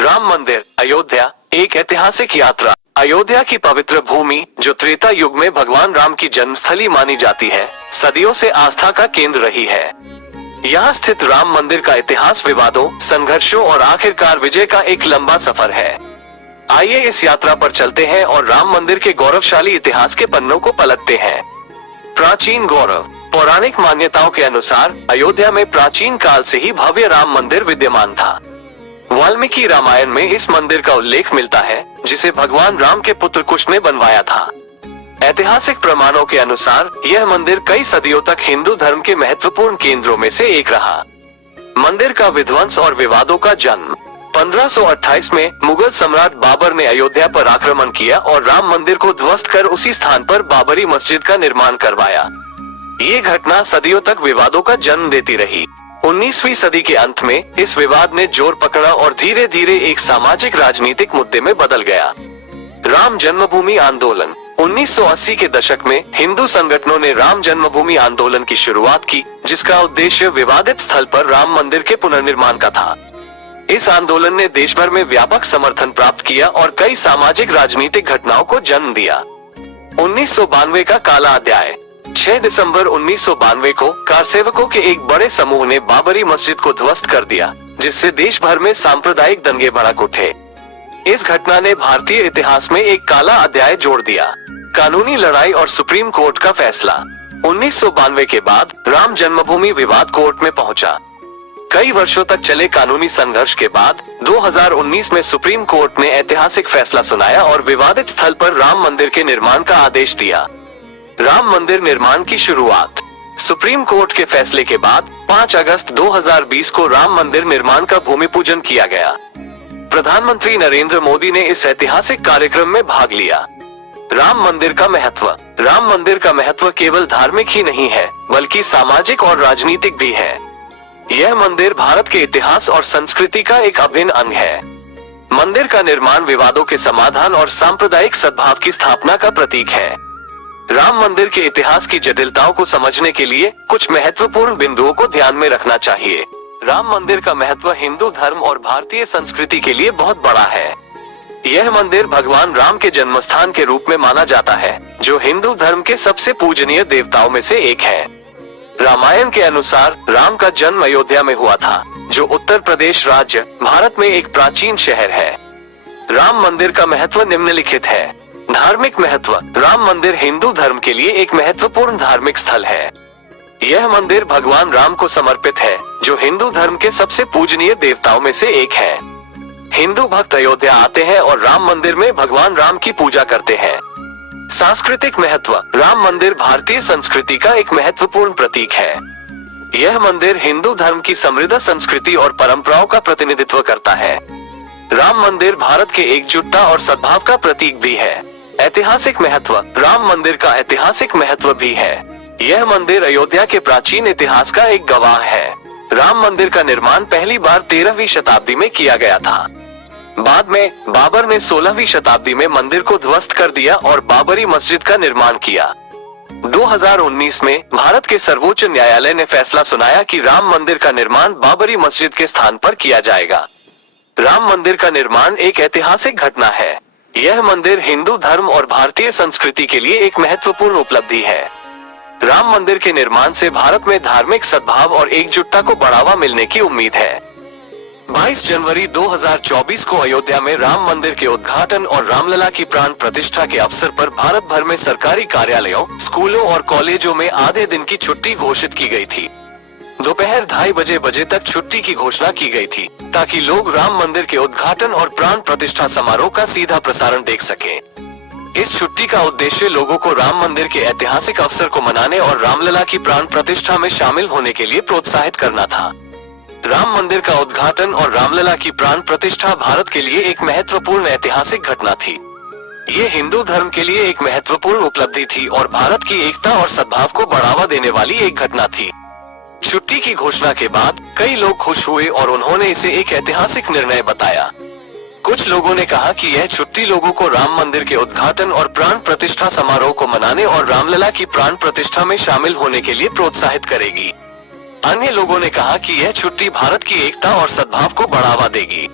राम मंदिर अयोध्या एक ऐतिहासिक यात्रा। अयोध्या की पवित्र भूमि जो त्रेता युग में भगवान राम की जन्मस्थली मानी जाती है, सदियों से आस्था का केंद्र रही है। यहाँ स्थित राम मंदिर का इतिहास विवादों, संघर्षों और आखिरकार विजय का एक लंबा सफर है। आइए इस यात्रा पर चलते हैं और राम मंदिर के गौरवशाली इतिहास के पन्नों को पलटते हैं। प्राचीन गौरव। पौराणिक मान्यताओं के अनुसार अयोध्या में प्राचीन काल से ही भव्य राम मंदिर विद्यमान था। वाल्मीकि रामायण में इस मंदिर का उल्लेख मिलता है, जिसे भगवान राम के पुत्र कुश ने बनवाया था। ऐतिहासिक प्रमाणों के अनुसार यह मंदिर कई सदियों तक हिंदू धर्म के महत्वपूर्ण केंद्रों में से एक रहा। मंदिर का विध्वंस और विवादों का जन्म। 1528 में मुगल सम्राट बाबर ने अयोध्या पर आक्रमण किया और राम मंदिर को ध्वस्त कर उसी स्थान पर बाबरी मस्जिद का निर्माण करवाया। ये घटना सदियों तक विवादों का जन्म देती रही। 19वीं सदी के अंत में इस विवाद ने जोर पकड़ा और धीरे धीरे एक सामाजिक राजनीतिक मुद्दे में बदल गया। राम जन्मभूमि आंदोलन। 1980 के दशक में हिंदू संगठनों ने राम जन्मभूमि आंदोलन की शुरुआत की, जिसका उद्देश्य विवादित स्थल पर राम मंदिर के पुनर्निर्माण का था। इस आंदोलन ने देश भर में व्यापक समर्थन प्राप्त किया और कई सामाजिक राजनीतिक घटनाओं को जन्म दिया। 1992 का काला अध्याय। 6 दिसंबर 1992 को कारसेवकों के एक बड़े समूह ने बाबरी मस्जिद को ध्वस्त कर दिया, जिससे देश भर में सांप्रदायिक दंगे भड़क उठे। इस घटना ने भारतीय इतिहास में एक काला अध्याय जोड़ दिया। कानूनी लड़ाई और सुप्रीम कोर्ट का फैसला। 1992 के बाद राम जन्मभूमि विवाद कोर्ट में पहुंचा। कई वर्षों तक चले कानूनी संघर्ष के बाद 2019 में सुप्रीम कोर्ट ने ऐतिहासिक फैसला सुनाया और विवादित स्थल पर राम मंदिर के निर्माण का आदेश दिया। राम मंदिर निर्माण की शुरुआत। सुप्रीम कोर्ट के फैसले के बाद 5 अगस्त 2020 को राम मंदिर निर्माण का भूमि पूजन किया गया। प्रधानमंत्री नरेंद्र मोदी ने इस ऐतिहासिक कार्यक्रम में भाग लिया। राम मंदिर का महत्व। राम मंदिर का महत्व केवल धार्मिक ही नहीं है, बल्कि सामाजिक और राजनीतिक भी है। यह मंदिर भारत के इतिहास और संस्कृति का एक अभिन्न अंग है। मंदिर का निर्माण विवादों के समाधान और सांप्रदायिक सद्भाव की स्थापना का प्रतीक है। राम मंदिर के इतिहास की जटिलताओं को समझने के लिए कुछ महत्वपूर्ण बिंदुओं को ध्यान में रखना चाहिए। राम मंदिर का महत्व हिंदू धर्म और भारतीय संस्कृति के लिए बहुत बड़ा है। यह मंदिर भगवान राम के जन्मस्थान के रूप में माना जाता है, जो हिंदू धर्म के सबसे पूजनीय देवताओं में से एक है। रामायण के अनुसार राम का जन्म अयोध्या में हुआ था, जो उत्तर प्रदेश राज्य, भारत में एक प्राचीन शहर है। राम मंदिर का महत्व निम्नलिखित है। धार्मिक महत्व। राम मंदिर हिंदू धर्म के लिए एक महत्वपूर्ण धार्मिक स्थल है। यह मंदिर भगवान राम को समर्पित है, जो हिंदू धर्म के सबसे पूजनीय देवताओं में से एक है। हिंदू भक्त अयोध्या आते हैं और राम मंदिर में भगवान राम की पूजा करते हैं। सांस्कृतिक महत्व। राम मंदिर भारतीय संस्कृति का एक महत्वपूर्ण प्रतीक है। यह मंदिर हिंदू धर्म की समृद्ध संस्कृति और परंपराओं का प्रतिनिधित्व करता है। राम मंदिर भारत के एकजुटता और सद्भाव का प्रतीक भी है। ऐतिहासिक महत्व। राम मंदिर का ऐतिहासिक महत्व भी है। यह मंदिर अयोध्या के प्राचीन इतिहास का एक गवाह है। राम मंदिर का निर्माण पहली बार 13वीं शताब्दी में किया गया था। बाद में बाबर ने 16वीं शताब्दी में मंदिर को ध्वस्त कर दिया और बाबरी मस्जिद का निर्माण किया। 2019 में भारत के सर्वोच्च न्यायालय ने फैसला सुनाया कि राम मंदिर का निर्माण बाबरी मस्जिद के स्थान पर किया जाएगा। राम मंदिर का निर्माण एक ऐतिहासिक घटना है। यह मंदिर हिंदू धर्म और भारतीय संस्कृति के लिए एक महत्वपूर्ण उपलब्धि है। राम मंदिर के निर्माण से भारत में धार्मिक सद्भाव और एकजुटता को बढ़ावा मिलने की उम्मीद है। 22 जनवरी 2024 को अयोध्या में राम मंदिर के उद्घाटन और रामलला की प्राण प्रतिष्ठा के अवसर पर भारत भर में सरकारी कार्यालयों, स्कूलों और कॉलेजों में आधे दिन की छुट्टी घोषित की गई थी। दोपहर 2:30 बजे तक छुट्टी की घोषणा की गई थी, ताकि लोग राम मंदिर के उद्घाटन और प्राण प्रतिष्ठा समारोह का सीधा प्रसारण देख सकें। इस छुट्टी का उद्देश्य लोगों को राम मंदिर के ऐतिहासिक अवसर को मनाने और रामलला की प्राण प्रतिष्ठा में शामिल होने के लिए प्रोत्साहित करना था। राम मंदिर का उद्घाटन और रामलला की प्राण प्रतिष्ठा भारत के लिए एक महत्वपूर्ण ऐतिहासिक घटना थी। ये हिंदू धर्म के लिए एक महत्वपूर्ण उपलब्धि थी और भारत की एकता और सद्भाव को बढ़ावा देने वाली एक घटना थी। छुट्टी की घोषणा के बाद कई लोग खुश हुए और उन्होंने इसे एक ऐतिहासिक निर्णय बताया। कुछ लोगों ने कहा कि यह छुट्टी लोगों को राम मंदिर के उद्घाटन और प्राण प्रतिष्ठा समारोह को मनाने और रामलला की प्राण प्रतिष्ठा में शामिल होने के लिए प्रोत्साहित करेगी। अन्य लोगों ने कहा कि यह छुट्टी भारत की एकता और सद्भाव को बढ़ावा देगी।